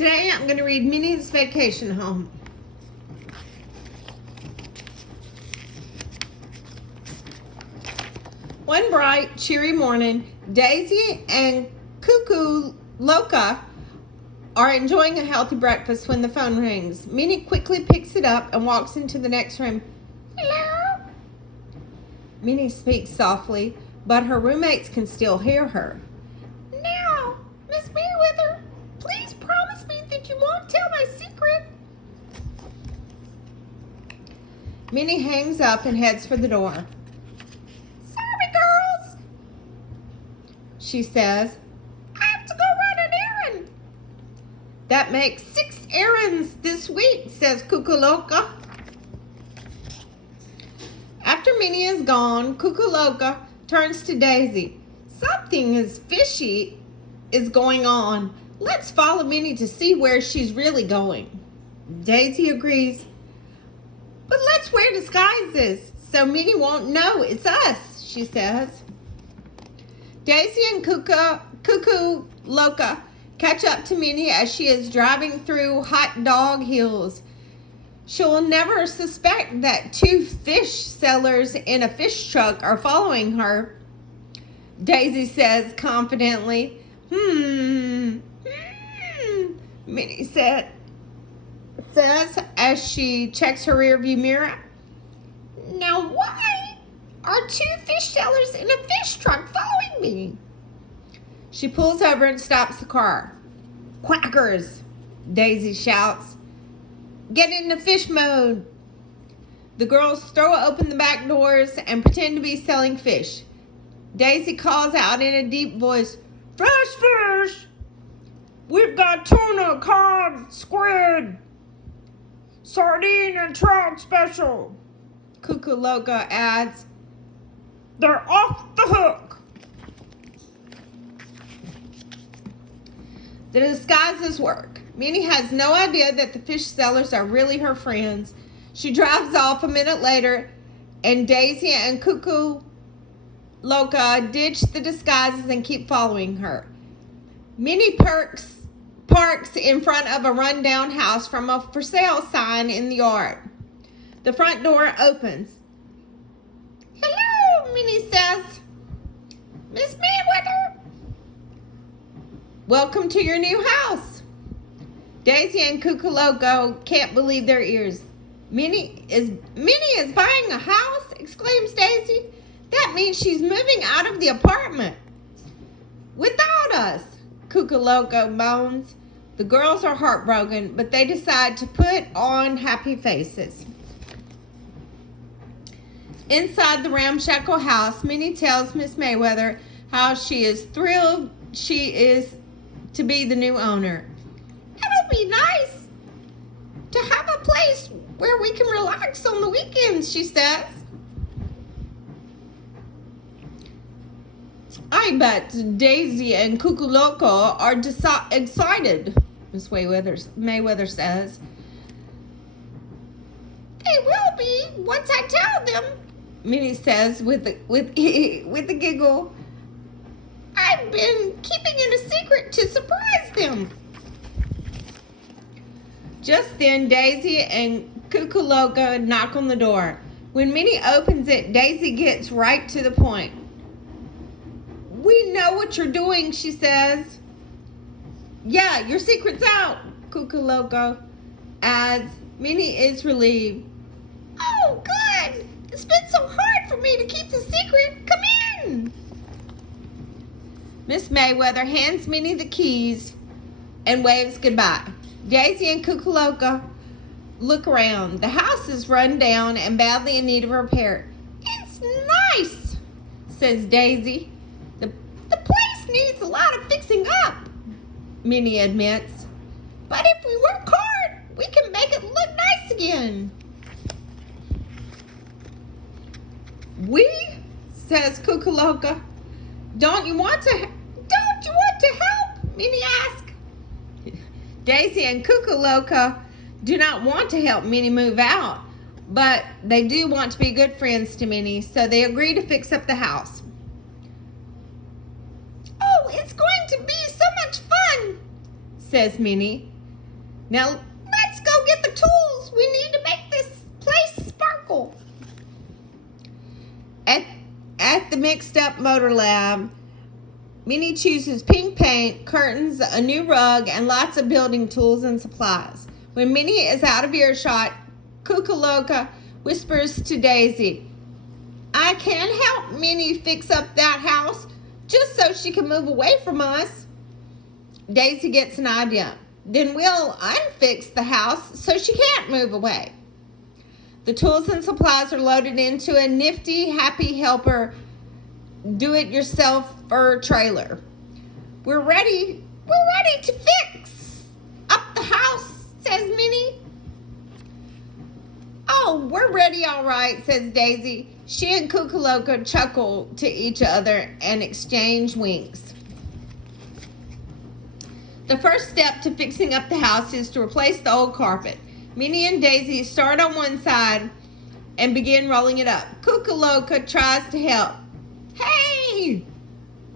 Today I'm going to read Minnie's Vacation Home. One bright, cheery morning, Daisy and Cuckoo Loca are enjoying a healthy breakfast when the phone rings. Minnie quickly picks it up and walks into the next room. Hello? Minnie speaks softly, but her roommates can still hear her. Now, Miss Merriweather, please promise me that you won't tell my secret. Minnie hangs up and heads for the door. Sorry, girls, she says. I have to go run an errand. That makes 6 errands this week, says Cuckoo-Loca. After Minnie is gone, Cuckoo-Loca turns to Daisy. Something fishy is going on. Let's follow Minnie to see where she's really going. Daisy agrees. But let's wear disguises so Minnie won't know it's us, she says. Daisy and Cuckoo-Loca catch up to Minnie as she is driving through hot dog hills. She'll never suspect that 2 fish sellers in a fish truck are following her. Daisy says confidently. Minnie says as she checks her rearview mirror. Now why are 2 fish sellers in a fish truck following me? She pulls over and stops the car. Quackers, Daisy shouts. Get into fish mode. The girls throw open the back doors and pretend to be selling fish. Daisy calls out in a deep voice, Fresh fish! We've got tuna, cod, squid, sardine, and trout special. Cuckoo-Loca adds, They're off the hook. The disguises work. Minnie has no idea that the fish sellers are really her friends. She drives off a minute later, and Daisy and Cuckoo-Loca ditch the disguises and keep following her. Minnie parks in front of a rundown house from a for sale sign in the yard. The front door opens. Hello, Minnie says. Miss Merriweather. Welcome to your new house. Daisy and Cuckoo-Loca can't believe their ears. Minnie is buying a house, exclaims Daisy. That means she's moving out of the apartment. Without us, Cuckoo-Loca moans. The girls are heartbroken, but they decide to put on happy faces. Inside the ramshackle house, Minnie tells Miss Merriweather how she is thrilled she is to be the new owner. It'll be nice to have a place where we can relax on the weekends, she says. I bet Daisy and Cuckoo-Loca are excited, Miss Merriweather says. They will be once I tell them, Minnie says with a giggle. I've been keeping it a secret to surprise them. Just then, Daisy and Cuckoo-Loca knock on the door. When Minnie opens it, Daisy gets right to the point. We know what you're doing, she says. Yeah, your secret's out, Cuckoo-Loca adds. Minnie is relieved. Oh, good. It's been so hard for me to keep the secret. Come in. Miss Merriweather hands Minnie the keys and waves goodbye. Daisy and Cuckoo-Loca look around. The house is run down and badly in need of repair. It's nice, says Daisy. The place needs a lot of fixing up, Minnie admits. But if we work hard, we can make it look nice again. We, says Cuckoo-Loca. Don't you want to help? Minnie asks. Daisy and Cuckoo-Loca do not want to help Minnie move out, but they do want to be good friends to Minnie, so they agree to fix up the house. Oh, it's going to be so much fun, says Minnie. Now, let's go get the tools. We need to make this place sparkle. At the mixed up motor lab, Minnie chooses pink paint, curtains, a new rug, and lots of building tools and supplies. When Minnie is out of earshot, Cucaloca whispers to Daisy, I can't help Minnie fix up that house just so she can move away from us. Daisy gets an idea. Then we'll unfix the house so she can't move away. The tools and supplies are loaded into a nifty, happy helper, do-it-yourself trailer. We're ready to fix up the house, says Minnie. Oh, we're ready all right, says Daisy. She and Cucaloca chuckle to each other and exchange winks. The first step to fixing up the house is to replace the old carpet. Minnie and Daisy start on one side and begin rolling it up. Cucaloca tries to help. Hey,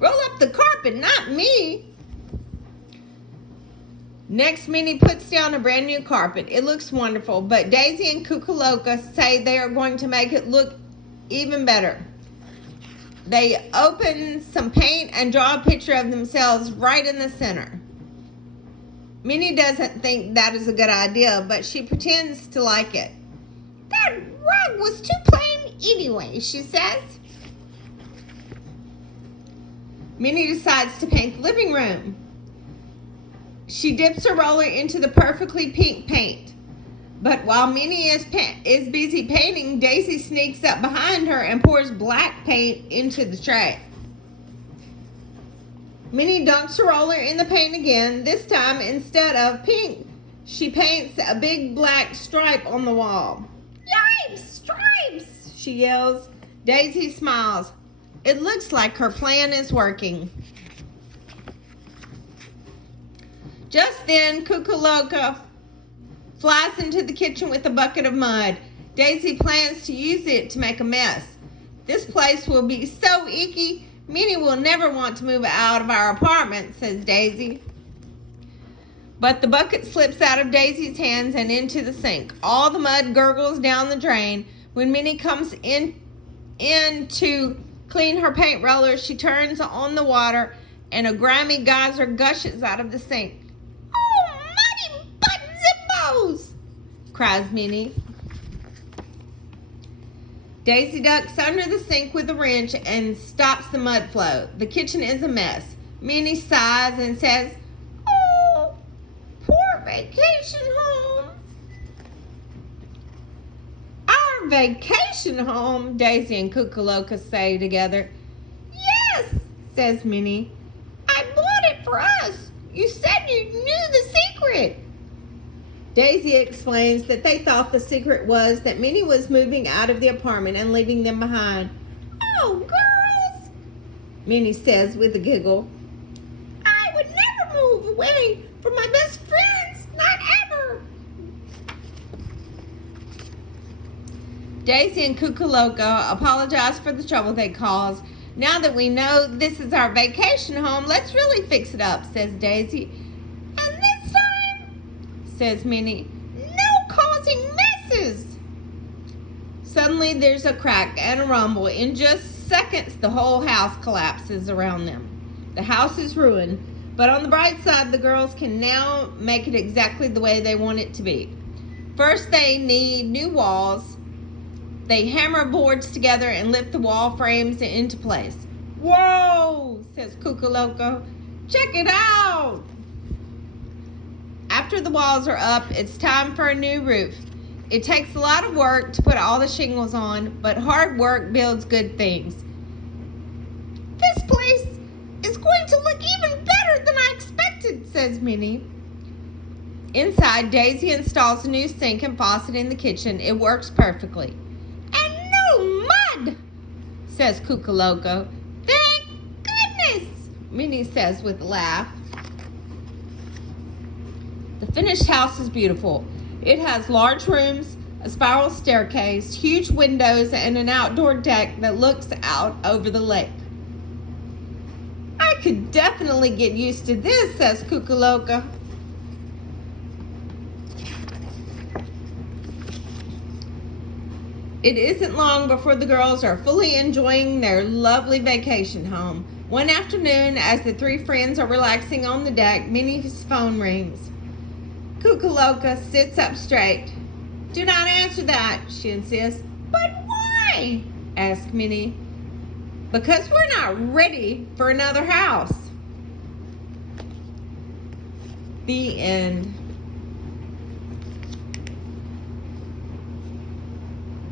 roll up the carpet, not me. Next, Minnie puts down a brand new carpet. It looks wonderful, but Daisy and Cucaloca say they are going to make it look even better. They open some paint and draw a picture of themselves right in the center. Minnie doesn't think that is a good idea, but she pretends to like it. That rug was too plain anyway, she says. Minnie decides to paint the living room. She dips her roller into the perfectly pink paint. But while Minnie is busy painting, Daisy sneaks up behind her and pours black paint into the tray. Minnie dunks her roller in the paint again. This time, instead of pink, she paints a big black stripe on the wall. Yipes! Stripes! She yells. Daisy smiles. It looks like her plan is working. Just then, Cucaloca flies into the kitchen with a bucket of mud. Daisy plans to use it to make a mess. This place will be so icky, Minnie will never want to move out of our apartment, says Daisy. But the bucket slips out of Daisy's hands and into the sink. All the mud gurgles down the drain. When Minnie comes in to clean her paint roller, she turns on the water and a grimy geyser gushes out of the sink. Oh, muddy buttons and bows, cries Minnie. Daisy ducks under the sink with a wrench and stops the mud flow. The kitchen is a mess. Minnie sighs and says, oh, poor vacation home. Our vacation home, Daisy and Cucaloca say together. Yes, says Minnie. I bought it for us. You said you knew the secret. Daisy explains that they thought the secret was that Minnie was moving out of the apartment and leaving them behind. Oh, girls, Minnie says with a giggle. I would never move away from my best friends, not ever. Daisy and Cucaloca apologize for the trouble they caused. Now that we know this is our vacation home, let's really fix it up, says Daisy. And this time, says Minnie, no causing messes. Suddenly there's a crack and a rumble. In just seconds, the whole house collapses around them. The house is ruined, but on the bright side, the girls can now make it exactly the way they want it to be. First, they need new walls. They hammer boards together and lift the wall frames into place. Whoa, says Cucaloca. Check it out. After the walls are up, it's time for a new roof. It takes a lot of work to put all the shingles on, but hard work builds good things. This place is going to look even better than I expected, says Minnie. Inside, Daisy installs a new sink and faucet in the kitchen. It works perfectly. And no mud, says Cucaloca. Thank goodness, Minnie says with a laugh. The finished house is beautiful. It has large rooms, a spiral staircase, huge windows, and an outdoor deck that looks out over the lake. I could definitely get used to this, says Cucaloca. It isn't long before the girls are fully enjoying their lovely vacation home. One afternoon, as the three friends are relaxing on the deck, Minnie's phone rings. Kukuloka sits up straight. "Do not answer that," she insists. "But why?" asks Minnie. "Because we're not ready for another house." The end.